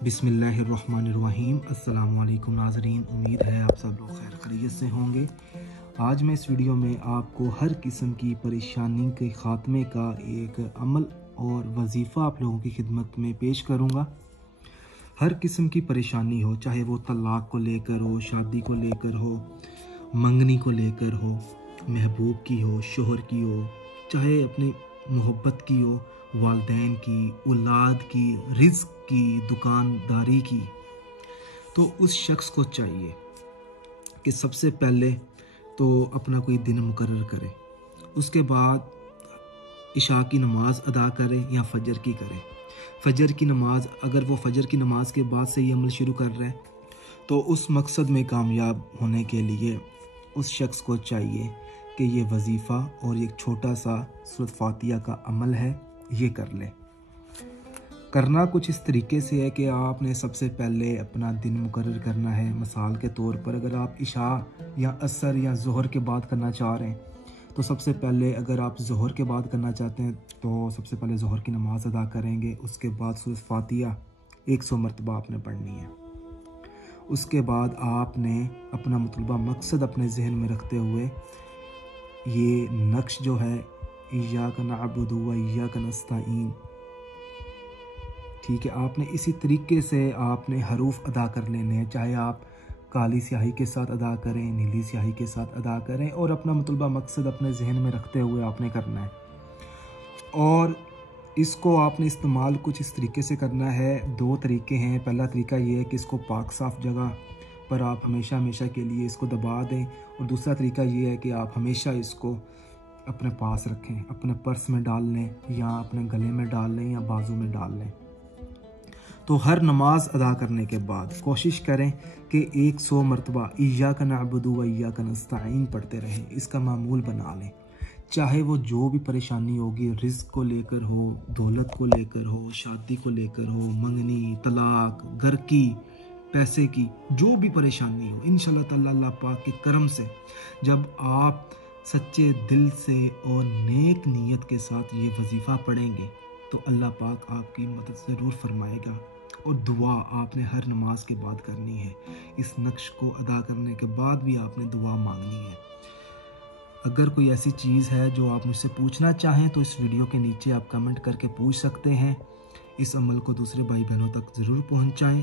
बिस्मिल्लाहिर्रहमानिर्रहीम। अस्सलाम वालेकुम नाज़रीन, उम्मीद है आप सब लोग खैर खैरियत से होंगे। आज मैं इस वीडियो में आपको हर किस्म की परेशानी के ख़ात्मे का एक अमल और वजीफ़ा आप लोगों की खिदमत में पेश करूँगा। हर किस्म की परेशानी हो, चाहे वो तलाक़ को लेकर हो, शादी को लेकर हो, मंगनी को लेकर हो, महबूब की हो, शोहर की हो, चाहे अपनी मोहब्बत की हो, वालिदैन की, औलाद की, रिज़्क़ की, दुकानदारी की, तो उस शख्स को चाहिए कि सबसे पहले तो अपना कोई दिन मुकर्रर करे, उसके बाद इशा की नमाज़ अदा करे या फ़जर की करे। फ़जर की नमाज़, अगर वो फ़जर की नमाज़ के बाद से ये अमल शुरू कर रहा है तो उस मकसद में कामयाब होने के लिए उस शख्स को चाहिए कि ये वजीफ़ा और एक छोटा सा सूरत फातिहा का अमल है, ये कर ले। करना कुछ इस तरीके से है कि आपने सबसे पहले अपना दिन मुकर्रर करना है। मिसाल के तौर पर अगर आप इशा या असर या ज़ोहर के बाद करना चाह रहे हैं तो सबसे पहले, अगर आप ज़ोहर के बाद करना चाहते हैं तो सबसे पहले ज़ोहर की नमाज़ अदा करेंगे। उसके बाद सूरत फातिहा 100 मरतबा आपने पढ़नी है। उसके बाद आपने अपना मतलूबा मकसद अपने जहन में रखते हुए ये नक्श जो है, इय्याका नअबुदु व इय्याका नस्तईन, ठीक है, आपने इसी तरीके से आपने हरूफ अदा कर लेने हैं। चाहे आप काली स्याही के साथ अदा करें, नीली स्याही के साथ अदा करें, और अपना मतलूबा मकसद अपने जहन में रखते हुए आपने करना है। और इसको आपने इस्तेमाल कुछ इस तरीके से करना है। 2 तरीके हैं। पहला तरीका ये है कि इसको पाक साफ़ जगह पर आप हमेशा के लिए इसको दबा दें, और दूसरा तरीका ये है कि आप हमेशा इसको अपने पास रखें, अपने पर्स में डाल लें या अपने गले में डाल लें या बाजू में डाल लें। तो हर नमाज अदा करने के बाद कोशिश करें कि 100 मरतबा इय्याका नअबुदु व इय्याका नस्तईन पढ़ते रहें। इसका मामूल बना लें। चाहे वो जो भी परेशानी होगी, रिज़्क़ को लेकर हो, दौलत को लेकर हो, शादी को लेकर हो, मंगनी, तलाक, घर की, पैसे की, जो भी परेशानी हो, इंशाअल्लाह ताला अल्लाह पाक के करम से जब आप सच्चे दिल से और नेक नीयत के साथ ये वजीफ़ा पढ़ेंगे तो अल्लाह पाक आपकी मदद ज़रूर फरमाएगा। और दुआ आपने हर नमाज के बाद करनी है। इस नक्श को अदा करने के बाद भी आपने दुआ मांगनी है। अगर कोई ऐसी चीज़ है जो आप मुझसे पूछना चाहें तो इस वीडियो के नीचे आप कमेंट करके पूछ सकते हैं। इस अमल को दूसरे भाई बहनों तक ज़रूर पहुंचाएं।